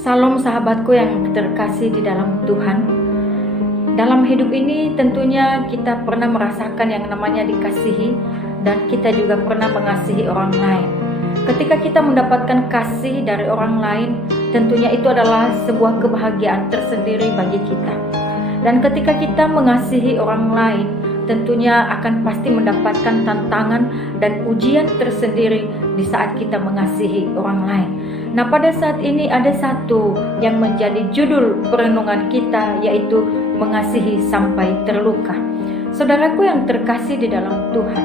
Salam sahabatku yang terkasih di dalam Tuhan. Dalam hidup ini tentunya kita pernah merasakan yang namanya dikasihi, dan kita juga pernah mengasihi orang lain. Ketika kita mendapatkan kasih dari orang lain, tentunya itu adalah sebuah kebahagiaan tersendiri bagi kita. Dan ketika kita mengasihi orang lain, tentunya akan pasti mendapatkan tantangan dan ujian tersendiri di saat kita mengasihi orang lain. Nah, pada saat ini ada satu yang menjadi judul perenungan kita, yaitu mengasihi sampai terluka. Saudaraku yang terkasih di dalam Tuhan,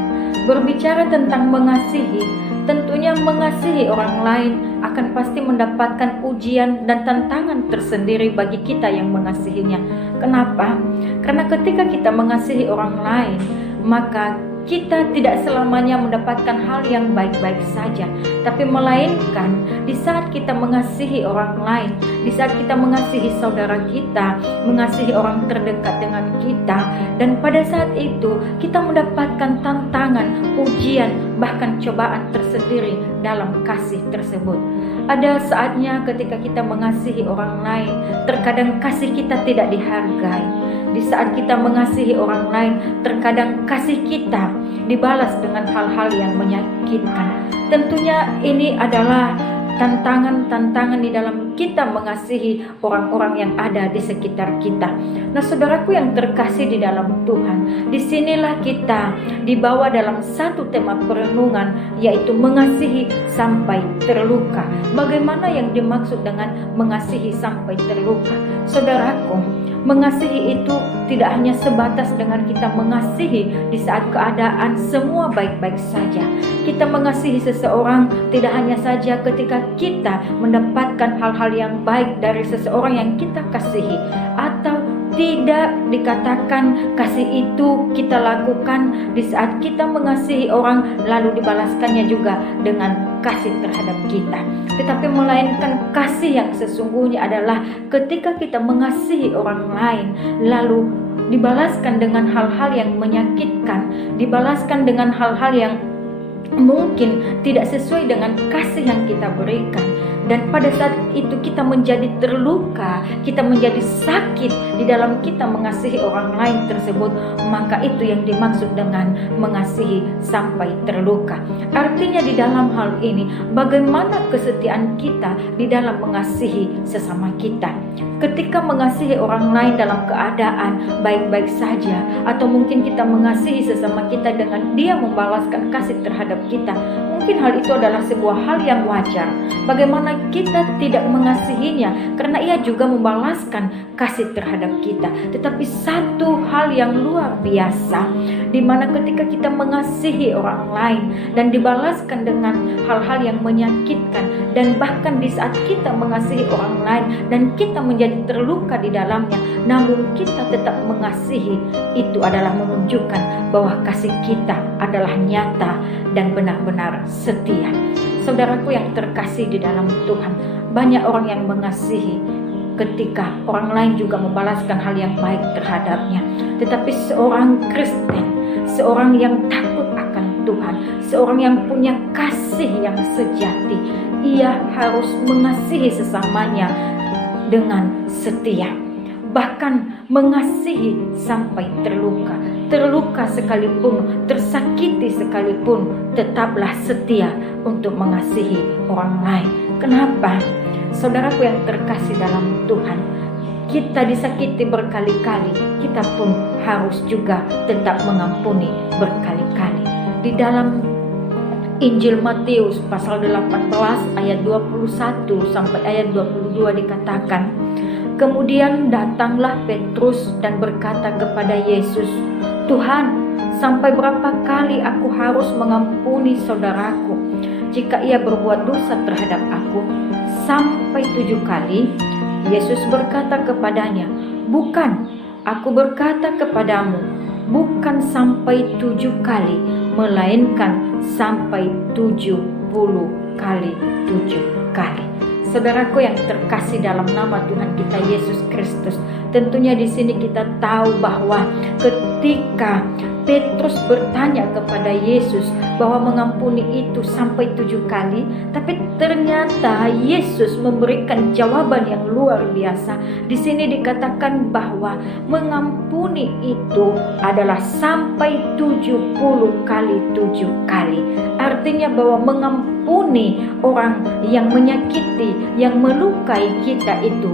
berbicara tentang mengasihi, tentunya mengasihi orang lain akan pasti mendapatkan ujian dan tantangan tersendiri bagi kita yang mengasihinya. Kenapa? Karena ketika kita mengasihi orang lain, maka kita tidak selamanya mendapatkan hal yang baik-baik saja, tapi melainkan di saat kita mengasihi orang lain, di saat kita mengasihi saudara kita, mengasihi orang terdekat dengan kita, dan pada saat itu kita mendapatkan tantangan, ujian, bahkan cobaan tersendiri dalam kasih tersebut. Ada saatnya ketika kita mengasihi orang lain, terkadang kasih kita tidak dihargai. Di saat kita mengasihi orang lain, terkadang kasih kita dibalas dengan hal-hal yang menyakitkan. Tentunya ini adalah tantangan-tantangan di dalam kita mengasihi orang-orang yang ada di sekitar kita. Nah, saudaraku yang terkasih di dalam Tuhan, disinilah kita dibawa dalam satu tema perenungan, yaitu mengasihi sampai terluka. Bagaimana yang dimaksud dengan mengasihi sampai terluka? Saudaraku, mengasihi itu tidak hanya sebatas dengan kita mengasihi di saat keadaan semua baik-baik saja. Kita mengasihi seseorang tidak hanya saja ketika kita mendapatkan hal-hal yang baik dari seseorang yang kita kasihi, atau tidak dikatakan kasih itu kita lakukan di saat kita mengasihi orang lalu dibalaskannya juga dengan kasih terhadap kita. Tetapi melainkan kasih yang sesungguhnya adalah ketika kita mengasihi orang lain lalu dibalaskan dengan hal-hal yang menyakitkan, dibalaskan dengan hal-hal yang mungkin tidak sesuai dengan kasih yang kita berikan. Dan pada saat itu kita menjadi terluka, kita menjadi sakit di dalam kita mengasihi orang lain tersebut, maka itu yang dimaksud dengan mengasihi sampai terluka. Artinya di dalam hal ini, bagaimana kesetiaan kita di dalam mengasihi sesama kita. Ketika mengasihi orang lain dalam keadaan baik-baik saja, atau mungkin kita mengasihi sesama kita dengan dia membalaskan kasih terhadap kita, mungkin hal itu adalah sebuah hal yang wajar. Bagaimana kita tidak mengasihinya karena ia juga membalaskan kasih terhadap kita. Tetapi satu hal yang luar biasa, di mana ketika kita mengasihi orang lain dan dibalaskan dengan hal-hal yang menyakitkan, dan bahkan di saat kita mengasihi orang lain dan kita menjadi terluka di dalamnya, namun kita tetap mengasihi, itu adalah menunjukkan bahwa kasih kita adalah nyata dan benar-benar setia. Saudaraku yang terkasih di dalam Tuhan, banyak orang yang mengasihi ketika orang lain juga membalaskan hal yang baik terhadapnya. Tetapi seorang Kristen, seorang yang takut akan Tuhan, seorang yang punya kasih yang sejati, ia harus mengasihi sesamanya dengan setia. Bahkan mengasihi sampai terluka. Terluka sekalipun, tersakiti sekalipun, tetaplah setia untuk mengasihi orang lain. Kenapa? Saudaraku yang terkasih dalam Tuhan, kita disakiti berkali-kali, kita pun harus juga tetap mengampuni berkali-kali. Di dalam Injil Matius pasal 18 ayat 21 sampai ayat 22 dikatakan, kemudian datanglah Petrus dan berkata kepada Yesus, Tuhan, sampai berapa kali aku harus mengampuni saudaraku jika ia berbuat dosa terhadap aku? Sampai 7 kali? Yesus berkata kepadanya, bukan, aku berkata kepadamu, bukan sampai 7 kali, melainkan sampai 70 kali 7 kali. Saudaraku yang terkasih dalam nama Tuhan kita Yesus Kristus, tentunya di sini kita tahu bahwa ketika Petrus bertanya kepada Yesus bahwa mengampuni itu sampai 7 kali, tapi ternyata Yesus memberikan jawaban yang luar biasa. Di sini dikatakan bahwa mengampuni itu adalah sampai 70 kali 7 kali. Artinya bahwa mengampuni orang yang menyakiti, yang melukai kita itu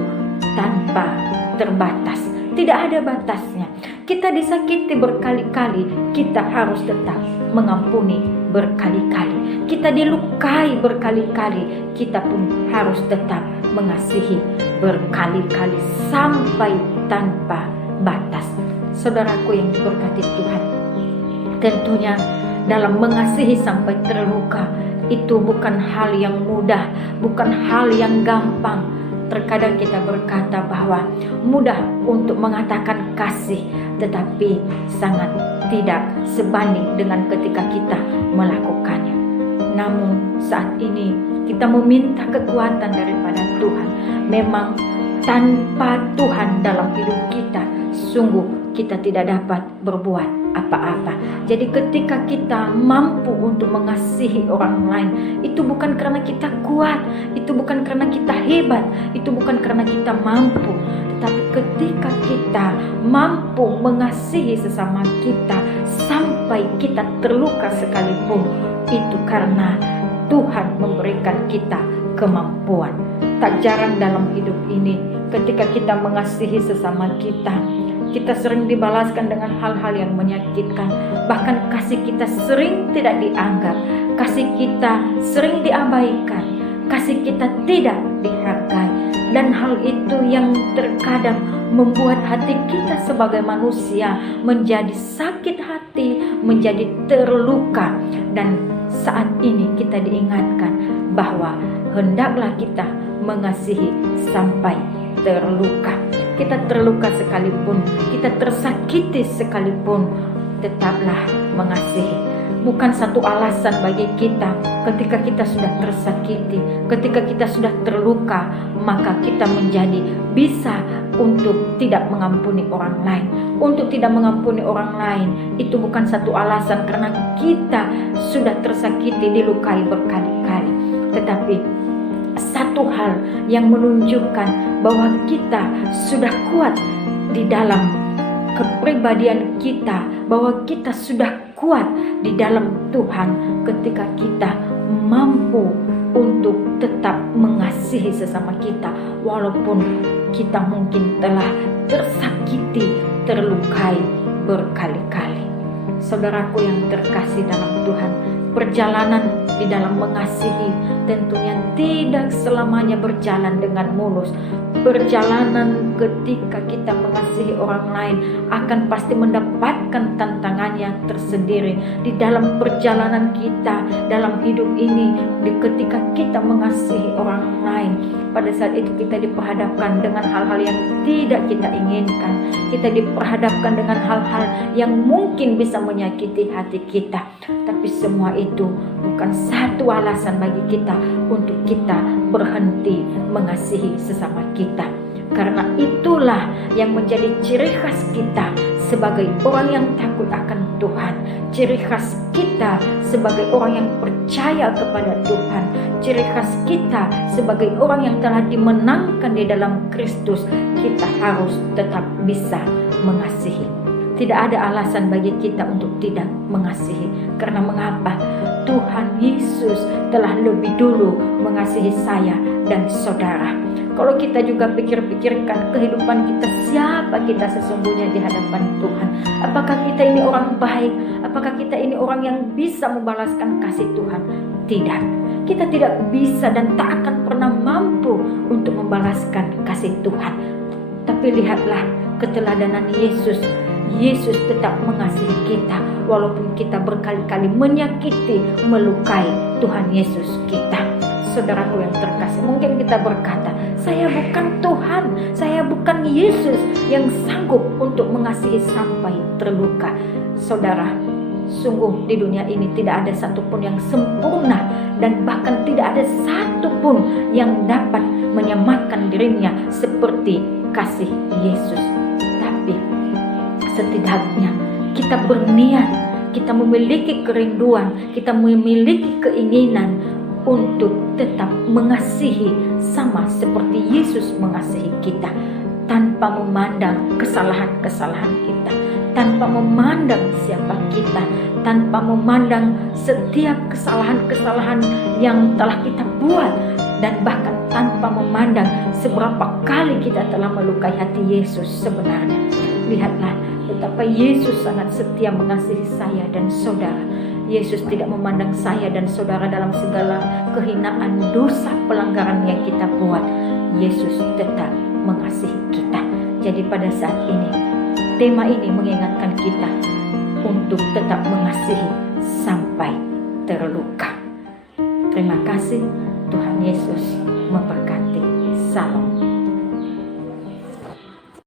tanpa terbatas. Tidak ada batasnya. Kita disakiti berkali-kali, kita harus tetap mengampuni berkali-kali. Kita dilukai berkali-kali, kita pun harus tetap mengasihi berkali-kali sampai tanpa batas. Saudaraku yang diberkati Tuhan, tentunya dalam mengasihi sampai terluka itu bukan hal yang mudah, bukan hal yang gampang. Terkadang kita berkata bahwa mudah untuk mengatakan kasih, tetapi sangat tidak sebanding dengan ketika kita melakukannya. Namun saat ini kita meminta kekuatan daripada Tuhan. Memang tanpa Tuhan dalam hidup kita, sungguh kita tidak dapat berbuat apa-apa. Jadi ketika kita mampu untuk mengasihi orang lain, itu bukan karena kita kuat, itu bukan karena kita hebat, itu bukan karena kita mampu, tetapi ketika kita mampu mengasihi sesama kita sampai kita terluka sekalipun, itu karena Tuhan memberikan kita kemampuan. Tak jarang dalam hidup ini ketika kita mengasihi sesama kita, kita sering dibalaskan dengan hal-hal yang menyakitkan. Bahkan kasih kita sering tidak dianggap, kasih kita sering diabaikan, kasih kita tidak dihargai. Dan hal itu yang terkadang membuat hati kita sebagai manusia menjadi sakit hati, menjadi terluka. Dan saat ini kita diingatkan bahwa hendaklah kita mengasihi sampai terluka. Kita terluka sekalipun, kita tersakiti sekalipun, tetaplah mengasihi. Bukan satu alasan bagi kita ketika kita sudah tersakiti, ketika kita sudah terluka, maka kita menjadi bisa untuk tidak mengampuni orang lain. Untuk tidak mengampuni orang lain itu bukan satu alasan karena kita sudah tersakiti, dilukai berkali-kali. Tetapi satu hal yang menunjukkan bahwa kita sudah kuat di dalam kepribadian kita, bahwa kita sudah kuat di dalam Tuhan ketika kita mampu untuk tetap mengasihi sesama kita walaupun kita mungkin telah tersakiti, terlukai berkali-kali. Saudaraku yang terkasih dalam Tuhan, perjalanan di dalam mengasihi tentunya tidak selamanya berjalan dengan mulus. Perjalanan ketika kita mengasihi orang lain akan pasti mendapatkan tantangannya tersendiri. Di dalam perjalanan kita dalam hidup ini, ketika kita mengasihi orang lain, pada saat itu kita diperhadapkan dengan hal-hal yang tidak kita inginkan. Kita diperhadapkan dengan hal-hal yang mungkin bisa menyakiti hati kita. Tapi semua itu bukan satu alasan bagi kita untuk kita berhenti mengasihi sesama kita. Karena itulah yang menjadi ciri khas kita sebagai orang yang takut akan Tuhan, ciri khas kita sebagai orang yang percaya kepada Tuhan, ciri khas kita sebagai orang yang telah dimenangkan di dalam Kristus. Kita harus tetap bisa mengasihi. Tidak ada alasan bagi kita untuk tidak mengasihi. Karena mengapa? Tuhan Yesus telah lebih dulu mengasihi saya dan saudara. Kalau kita juga pikir-pikirkan kehidupan kita, siapa kita sesungguhnya di hadapan Tuhan? Apakah kita ini orang baik? Apakah kita ini orang yang bisa membalaskan kasih Tuhan? Tidak. Kita tidak bisa dan tak akan pernah mampu untuk membalaskan kasih Tuhan. Tapi lihatlah keteladanan Yesus. Yesus tetap mengasihi kita walaupun kita berkali-kali menyakiti, melukai Tuhan Yesus kita. Saudaraku yang terkasih, mungkin kita berkata, saya bukan Tuhan, saya bukan Yesus yang sanggup untuk mengasihi sampai terluka. Saudara, sungguh di dunia ini tidak ada satupun yang sempurna, dan bahkan tidak ada satupun yang dapat menyamakan dirinya seperti kasih Yesus. Tapi setidaknya kita berniat, kita memiliki kerinduan, kita memiliki keinginan untuk tetap mengasihi sama seperti Yesus mengasihi kita, tanpa memandang kesalahan-kesalahan kita, tanpa memandang siapa kita, tanpa memandang setiap kesalahan-kesalahan yang telah kita buat, dan bahkan tanpa memandang seberapa kali kita telah melukai hati Yesus sebenarnya. Lihatlah betapa Yesus sangat setia mengasihi saya dan saudara. Yesus tidak memandang saya dan saudara dalam segala kehinaan, dosa, pelanggaran yang kita buat. Yesus tetap mengasihi kita. Jadi pada saat ini, tema ini mengingatkan kita untuk tetap mengasihi sampai terluka. Terima kasih. Tuhan Yesus memberkati. Salam.